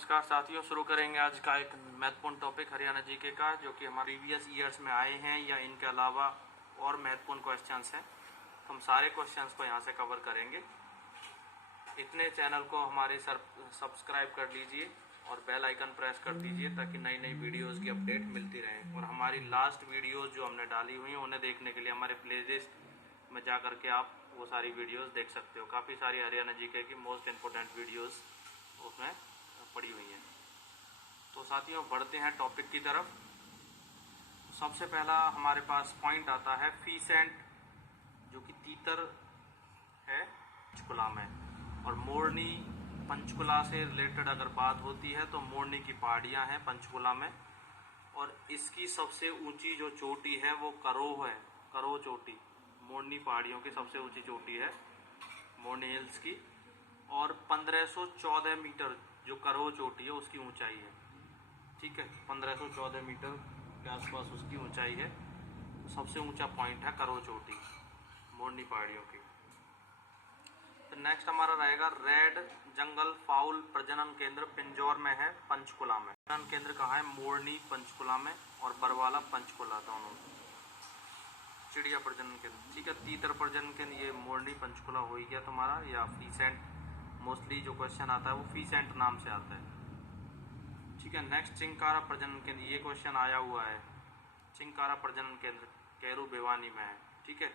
नमस्कार साथियों, शुरू करेंगे आज का एक महत्वपूर्ण टॉपिक हरियाणा जीके का, जो कि हमारे प्रीवियस ईयर्स में आए हैं या इनके अलावा और महत्वपूर्ण क्वेश्चंस हैं। हम सारे क्वेश्चंस को यहां से कवर करेंगे। इतने चैनल को हमारे सब्सक्राइब कर लीजिए और बेल आइकन प्रेस कर दीजिए ताकि नई नई वीडियोस की अपडेट मिलती रहे। और हमारी लास्ट वीडियोस जो हमने डाली हुई हैं उन्हें देखने के लिए हमारे प्लेलिस्ट में जा करके आप वो सारी वीडियोस देख सकते हो। काफ़ी सारी हरियाणा जीके की मोस्ट इम्पोर्टेंट वीडियोस उसमें पड़ी हुई हैं। तो साथियों, बढ़ते हैं टॉपिक की तरफ। सबसे पहला हमारे पास पॉइंट आता है फीसेंट, जो कि तीतर है पंचकुला में। और मोरनी पंचकुला से रिलेटेड अगर बात होती है तो मोरनी की पहाड़ियाँ हैं पंचकुला में, और इसकी सबसे ऊंची जो चोटी है वो करो है। करो चोटी मोरनी पहाड़ियों की सबसे ऊंची चोटी है, मोरनी हिल्स की। और 1514 मीटर जो करो चोटी है उसकी ऊंचाई है। ठीक है, 1514 मीटर के आसपास उसकी ऊंचाई है। सबसे ऊंचा पॉइंट है करो चोटी मोरनी पहाड़ियों की। तो नेक्स्ट हमारा रहेगा रेड जंगल फाउल प्रजनन केंद्र पिंजौर में है, पंचकुला में। प्रजनन केंद्र कहाँ है? मोरनी पंचकुला में और बरवाला पंचकुला, दोनों चिड़िया प्रजनन केंद्र। ठीक है, तीतर प्रजनन केंद्र ये मोरनी पंचकुला हो ही गया तुम्हारा। या फीसेंट, मोस्टली जो क्वेश्चन आता है वो फीसेंट नाम से आता है। ठीक है, नेक्स्ट चिंकारा प्रजनन केंद्र, ये क्वेश्चन आया हुआ है। चिंकारा प्रजनन केंद्र कैरू भिवानी में है। ठीक है,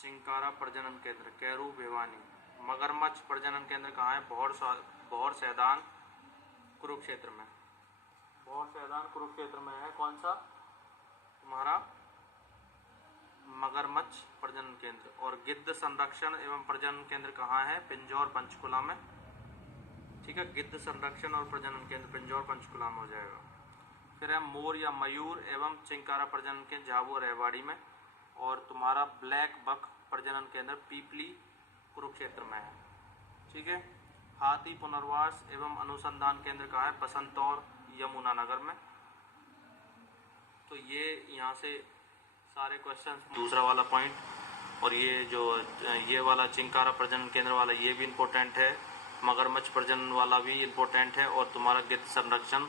चिंकारा प्रजनन केंद्र कैरू भिवानी। मगरमच्छ प्रजनन केंद्र कहाँ है? भौर सैदान कुरुक्षेत्र में। भौर सैदान कुरुक्षेत्र में है। कौन सा? तुम्हारा मगरमच्छ प्रजनन केंद्र। और गिद्ध संरक्षण एवं प्रजनन केंद्र कहाँ है? पिंजौर पंचकुला में। ठीक है, गिद्ध संरक्षण और प्रजनन केंद्र पिंजौर पंचकुला में हो जाएगा। फिर है मोर या मयूर एवं चिंकारा प्रजनन केंद्र झाबुआ रेवाड़ी में। और तुम्हारा ब्लैक बक प्रजनन केंद्र पीपली कुरुक्षेत्र में है। ठीक है, हाथी पुनर्वास एवं अनुसंधान केंद्र कहाँ है? बसंतौर यमुनानगर में। तो ये यहाँ से सारे क्वेश्चंस। दूसरा वाला पॉइंट, और ये वाला चिंकारा प्रजनन केंद्र वाला ये भी इम्पोर्टेंट है, मगरमच्छ प्रजनन वाला भी इम्पोर्टेंट है, और तुम्हारा गिद्ध संरक्षण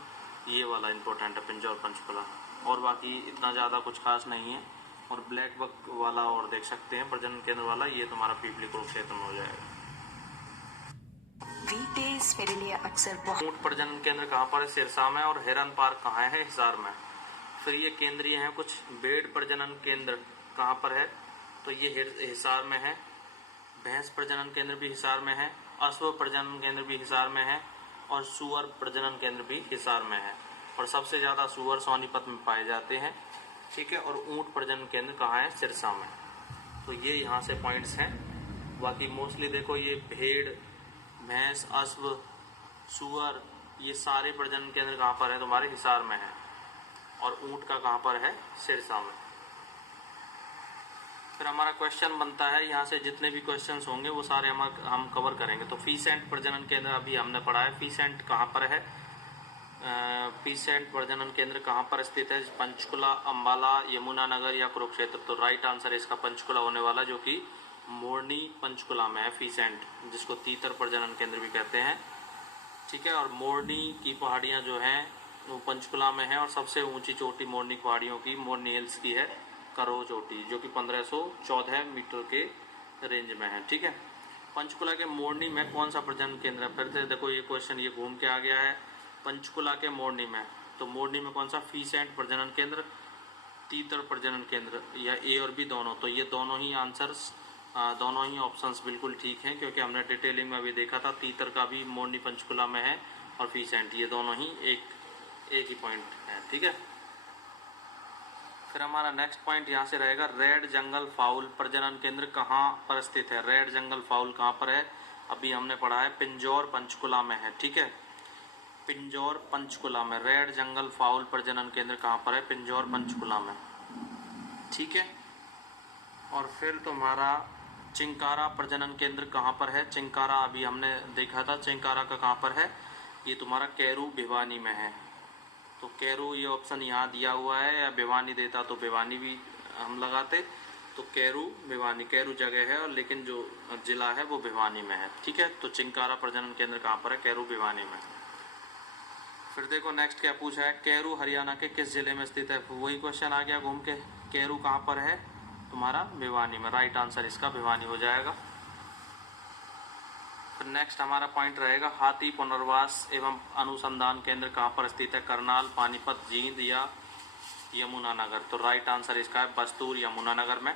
ये वाला इम्पोर्टेंट है पिंजौर पंचकुला। और बाकी इतना ज़्यादा कुछ खास नहीं है। और ब्लैक बक वाला और देख सकते हैं प्रजनन केंद्र वाला, ये तुम्हारा पीपली कुरुक्षेत्र में हो जाएगा। मेरे लिए अक्सर ऊंट प्रजनन केंद्र कहाँ पर है? सिरसा में। और हिरन पार्क कहाँ है? हिसार में। फिर ये केंद्रीय हैं कुछ। भेड़ प्रजनन केंद्र कहाँ पर है? तो ये हिसार में है। भैंस प्रजनन केंद्र भी हिसार में है। अश्व प्रजनन केंद्र भी हिसार में है। और सुअर प्रजनन केंद्र भी हिसार में है। और सबसे ज्यादा सुअर सोनीपत में पाए जाते हैं। ठीक है, और ऊंट प्रजनन केंद्र कहाँ है? सिरसा में। तो ये यहाँ से पॉइंट्स हैं। बाकी मोस्टली देखो, ये भेड़, भैंस, अश्व, सुअर, ये सारे प्रजनन केंद्र कहाँ पर है? तुम्हारे हिसार में है। और ऊंट का कहाँ पर है? सिरसा में। फिर हमारा क्वेश्चन बनता है, यहाँ से जितने भी क्वेश्चंस होंगे वो सारे हम कवर करेंगे। तो फीसेंट प्रजनन केंद्र अभी हमने पढ़ा है। फीसेंट कहाँ पर है? फीसेंट प्रजनन केंद्र कहाँ पर स्थित है? पंचकुला, अंबाला, यमुनानगर या कुरुक्षेत्र? तो राइट आंसर इसका पंचकुला होने वाला, जो कि मोरनी पंचकुला में है फीसेंट, जिसको तीतर प्रजनन केंद्र भी कहते हैं। ठीक है, और मोरनी की पहाड़ियाँ जो हैं वो पंचकुला में है। और सबसे ऊंची चोटी मोरनी पहाड़ियों की, मोरनी हिल्स की है करो चोटी, जो कि 1514 मीटर के रेंज में है। ठीक है, पंचकुला के मोरनी में कौन सा प्रजनन केंद्र है? फिर से देखो, ये क्वेश्चन ये घूम के आ गया है। पंचकुला के मोरनी में, तो मोरनी में कौन सा? फीसेंट प्रजनन केंद्र, तीतर प्रजनन केंद्र, या ए और बी दोनों? तो ये दोनों ही आंसर्स, दोनों ही ऑप्शंस बिल्कुल ठीक हैं, क्योंकि हमने डिटेलिंग में अभी देखा था। तीतर का भी मोरनी पंचकुला में है और फीसेंट, ये दोनों ही एक ही पॉइंट है। ठीक है, फिर हमारा नेक्स्ट पॉइंट यहाँ से रहेगा, रेड जंगल फाउल प्रजनन केंद्र कहाँ पर स्थित है? रेड जंगल फाउल कहाँ पर है? अभी हमने पढ़ा है पिंजौर पंचकुला में है। ठीक है, पिंजौर पंचकुला में रेड जंगल फाउल प्रजनन केंद्र कहाँ पर है? पिंजौर पंचकुला में। ठीक है, और फिर तुम्हारा चिंकारा प्रजनन केंद्र कहाँ पर है? चिंकारा अभी हमने देखा था, चिंकारा का कहाँ पर है? ये तुम्हारा कैरू भिवानी में है। तो कैरू ये ऑप्शन यहाँ दिया हुआ है, या भिवानी देता तो भिवानी भी हम लगाते। तो कैरू भिवानी, कैरू जगह है और लेकिन जो जिला है वो भिवानी में है। ठीक है, तो चिंकारा प्रजनन केंद्र कहाँ पर है? कैरू भिवानी में। फिर देखो नेक्स्ट क्या पूछा है, कैरू हरियाणा के किस जिले में स्थित है? वही क्वेश्चन आ गया घूम के, कैरू कहाँ पर है तुम्हारा? भिवानी में। राइट आंसर इसका भिवानी हो जाएगा। फिर नेक्स्ट हमारा पॉइंट रहेगा, हाथी पुनर्वास एवं अनुसंधान केंद्र कहाँ पर स्थित है? करनाल, पानीपत, जींद या यमुनानगर। तो राइट आंसर इसका है बस्तूर, यमुनानगर में।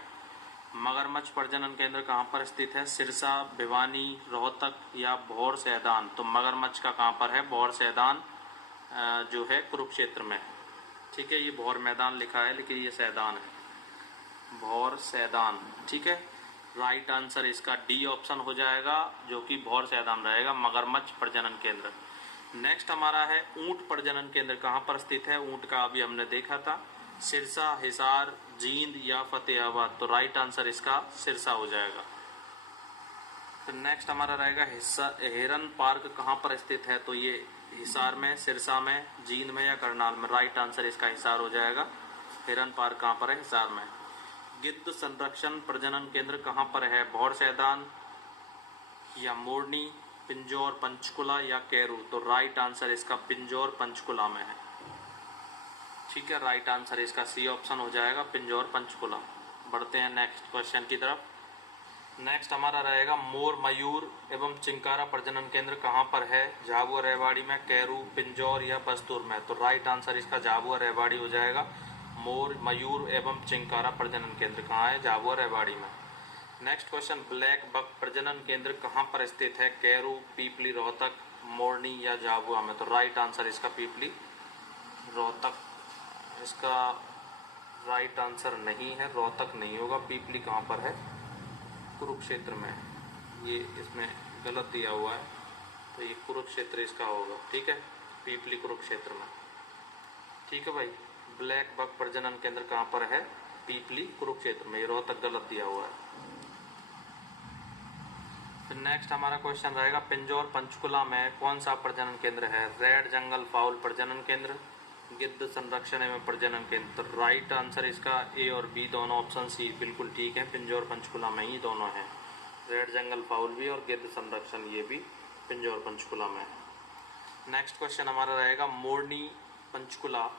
मगरमच्छ प्रजनन केंद्र कहाँ पर स्थित है? सिरसा, भिवानी, रोहतक या भौर सैदान। तो मगरमच्छ का कहाँ पर है? भौर सैदान जो है कुरुक्षेत्र में। ठीक है, ये भौर मैदान लिखा है लेकिन ये सैदान है, भौर सैदान। ठीक है, राइट आंसर इसका डी ऑप्शन हो जाएगा, जो कि भौर सैदान रहेगा, मगरमच्छ प्रजनन केंद्र। नेक्स्ट हमारा है ऊंट प्रजनन केंद्र कहाँ पर स्थित है? ऊंट का अभी हमने देखा था, सिरसा, हिसार, जींद या फतेहाबाद। तो राइट आंसर इसका सिरसा हो जाएगा। फिर नेक्स्ट हमारा रहेगा हिरन पार्क कहाँ पर स्थित है? तो ये हिसार में, सिरसा में, जींद में या करनाल में। राइट आंसर इसका हिसार हो जाएगा। हिरन पार्क कहाँ पर है? हिसार में। गिद्ध संरक्षण प्रजनन केंद्र कहाँ पर है? भौर सैदान या मोरनी, पिंजौर, पंचकुला या कैरू। तो राइट आंसर इसका पिंजौर, पंचकुला में है। ठीक है, राइट आंसर इसका सी ऑप्शन हो जाएगा, पिंजौर, पंचकुला। बढ़ते हैं नेक्स्ट क्वेश्चन की तरफ। नेक्स्ट हमारा रहेगा मोर, मयूर एवं चिंकारा प्रजनन केंद्र कहाँ पर है? झाबुआ, रेवाड़ी में, कैरू, पिंजौर या बस्तूर में। तो राइट आंसर इसका झाबुआ, रेवाड़ी हो जाएगा। मोर, मयूर एवं चिंकारा प्रजनन केंद्र कहाँ है? झाबुआ, रेवाड़ी में। नेक्स्ट क्वेश्चन, ब्लैक बक प्रजनन केंद्र कहाँ पर स्थित है? कैरू, पीपली, रोहतक, मोरनी या झाबुआ में। तो राइट आंसर इसका पीपली, रोहतक। इसका राइट आंसर नहीं है, रोहतक नहीं होगा। पीपली कहाँ पर है? कुरुक्षेत्र में। ये इसमें गलत दिया हुआ है, तो ये कुरुक्षेत्र इसका होगा। ठीक है, पीपली कुरुक्षेत्र में। ठीक है भाई, ब्लैक बक प्रजनन केंद्र कहाँ पर है? पीपली कुरुक्षेत्र में। रोहतक गलत दिया हुआ है। फिर नेक्स्ट हमारा क्वेश्चन रहेगा, पिंजौर, पंचकुला में कौन सा प्रजनन केंद्र है? रेड जंगल फाउल प्रजनन केंद्र, गिद्ध संरक्षण एवं प्रजनन केंद्र। तो राइट आंसर इसका ए और बी दोनों ऑप्शन सी बिल्कुल ठीक है, पिंजौर, पंचकुला में ही दोनों हैं। रेड जंगल फाउल भी और गिद्ध संरक्षण ये भी पिंजौर, पंचकुला में है। नेक्स्ट क्वेश्चन हमारा रहेगा, मोरनी, पंचकुला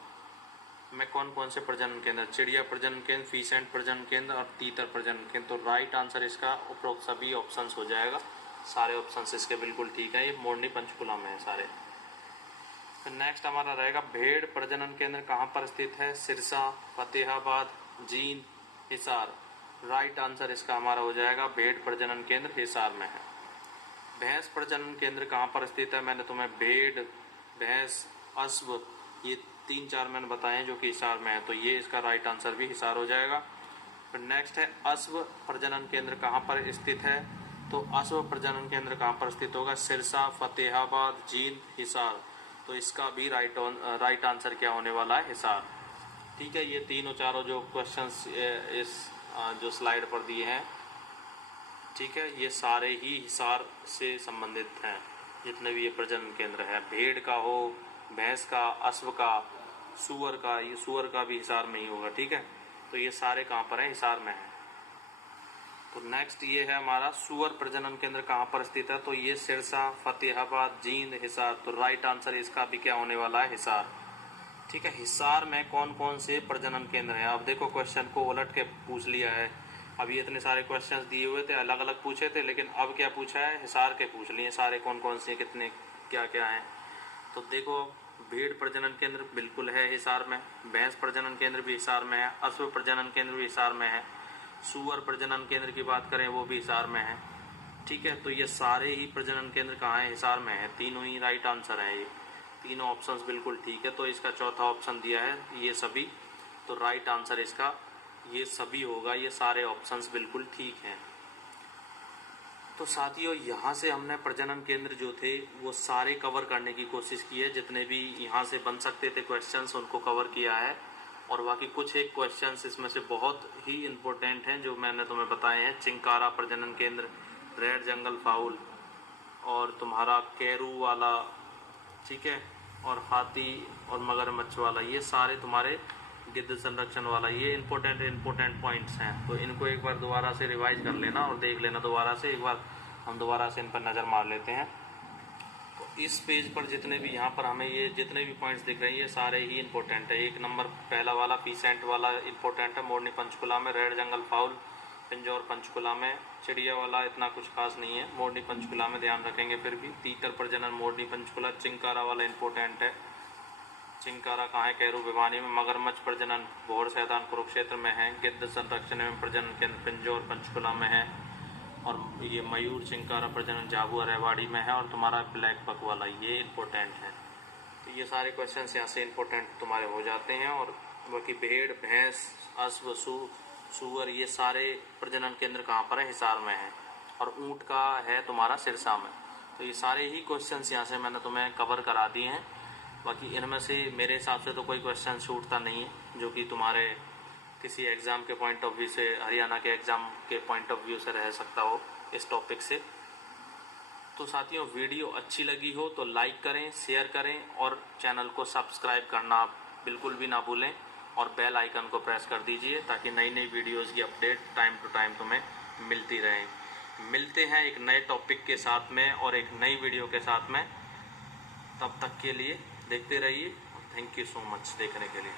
में कौन कौन से प्रजनन केंद्र? चिड़िया प्रजनन केंद्र, फीसेंट प्रजनन केंद्र और तीतर प्रजनन केंद्र। तो राइट आंसर इसका उपरोक्त सभी ऑप्शंस हो जाएगा। सारे ऑप्शंस इसके बिल्कुल ठीक है, ये मोरनी, पंचकुला में है सारे। फिर नेक्स्ट हमारा रहेगा, भेड़ प्रजनन केंद्र कहाँ पर स्थित है? सिरसा, फतेहाबाद, जींद, हिसार। राइट आंसर इसका हमारा हो जाएगा भेड़ प्रजनन केंद्र हिसार में है। भैंस प्रजनन केंद्र कहाँ पर स्थित है? मैंने तुम्हें भेड़, भैंस, अश्व ये 3-4 मैंने बताए हैं जो कि हिसार में है, तो ये इसका राइट आंसर भी हिसार हो जाएगा। फिर नेक्स्ट है, अश्व प्रजनन केंद्र कहाँ पर स्थित है? तो अश्व प्रजनन केंद्र कहाँ पर स्थित होगा? सिरसा, फतेहाबाद, जींद, हिसार। तो इसका भी राइट आंसर क्या होने वाला है? हिसार। ठीक है, ये तीनों चारों जो क्वेश्चंस इस जो स्लाइड पर दिए हैं, ठीक है, ये सारे ही हिसार से संबंधित हैं। जितने भी ये प्रजनन केंद्र है, भेड़ का हो, भैंस का, अश्व का, सूअर का, ये सूअर का भी हिसार में ही होगा। ठीक है, तो ये सारे कहाँ पर हैं? हिसार में है। तो नेक्स्ट ये है हमारा, सूअर प्रजनन केंद्र कहाँ पर स्थित है? तो ये सिरसा, फतेहाबाद, जींद, हिसार। तो राइट आंसर इसका भी क्या होने वाला है? हिसार। ठीक है, हिसार में कौन कौन से प्रजनन केंद्र हैं? अब देखो क्वेश्चन को उलट के पूछ लिया है। अभी इतने सारे क्वेश्चंस दिए हुए थे, अलग अलग पूछे थे, लेकिन अब क्या पूछा है? हिसार के पूछ लिए सारे, कौन कौन से, कितने, क्या क्या हैं। तो देखो, भेड़ प्रजनन केंद्र बिल्कुल है हिसार में, भैंस प्रजनन केंद्र भी हिसार में है, अश्व प्रजनन केंद्र भी हिसार में है, सूअर प्रजनन केंद्र की बात करें वो भी हिसार में है। ठीक है, तो ये सारे ही प्रजनन केंद्र कहाँ है? हिसार में है। तीनों ही राइट आंसर है, ये तीनों ऑप्शंस बिल्कुल ठीक है। तो इसका चौथा ऑप्शन दिया है ये सभी, तो राइट आंसर इसका ये सभी होगा। ये सारे ऑप्शंस बिल्कुल ठीक हैं। तो साथियों, यहाँ से हमने प्रजनन केंद्र जो थे वो सारे कवर करने की कोशिश की है। जितने भी यहाँ से बन सकते थे क्वेश्चंस उनको कवर किया है, और बाकी कुछ एक क्वेश्चंस इसमें से बहुत ही इम्पोर्टेंट हैं जो मैंने तुम्हें बताए हैं। चिंकारा प्रजनन केंद्र, रेड जंगल फाउल और तुम्हारा कैरू वाला, ठीक है, और हाथी और मगरमच्छ वाला, ये सारे तुम्हारे गिद्ध संरक्षण वाला, ये इम्पोर्टेंट पॉइंट्स हैं। तो इनको एक बार दोबारा से रिवाइज कर लेना और देख लेना दोबारा से। एक बार हम दोबारा से इन पर नज़र मार लेते हैं। तो इस पेज पर जितने भी यहाँ पर हमें ये जितने भी पॉइंट्स दिख रहे हैं ये सारे ही इंपॉर्टेंट है। एक नंबर पहला वाला पीसेंट वाला इंपॉर्टेंट है, मोरनी पंचकुला में। रेड जंगल फाउल पिंजौर पंचकुला में। चिड़िया वाला इतना कुछ खास नहीं है, मोरनी पंचकुला में ध्यान रखेंगे फिर भी। तीतर प्रजनन मोरनी पंचकुला। चिंकारा वाला इंपॉर्टेंट है, चिंकारा कहाँ है? कैरू भिवानी में। मगरमच्छ प्रजनन भोर सैदान कुरुक्षेत्र में है। गिद्ध संरक्षण एवं प्रजनन केंद्र पिंजौर पंचकुला में है। और ये मयूर चिंकारा प्रजनन झाबुआ रेवाड़ी में है। और तुम्हारा ब्लैक बक वाला ये इंपॉर्टेंट है। तो ये सारे क्वेश्चंस यहाँ से इंपॉर्टेंट तुम्हारे हो जाते हैं। और बाकी भेड़ भैंस अश्व सूअर ये सारे प्रजनन केंद्र कहाँ पर है? हिसार में है। और ऊँट का है तुम्हारा सिरसा में। तो ये सारे ही क्वेश्चंस यहाँ से मैंने तुम्हें कवर करा दिए हैं। बाकी इनमें से मेरे हिसाब से तो कोई क्वेश्चन छूटता नहीं है जो कि तुम्हारे किसी एग्ज़ाम के पॉइंट ऑफ व्यू से, हरियाणा के एग्ज़ाम के पॉइंट ऑफ व्यू से रह सकता हो इस टॉपिक से। तो साथियों, वीडियो अच्छी लगी हो तो लाइक करें, शेयर करें और चैनल को सब्सक्राइब करना आप बिल्कुल भी ना भूलें। और बेल आइकन को प्रेस कर दीजिए ताकि नई नई वीडियोज़ की अपडेट टाइम टू टाइम तुम्हें मिलती रहे। मिलते हैं एक नए टॉपिक के साथ में और एक नई वीडियो के साथ में। तब तक के लिए देखते रहिए। थैंक यू सो मच देखने के लिए।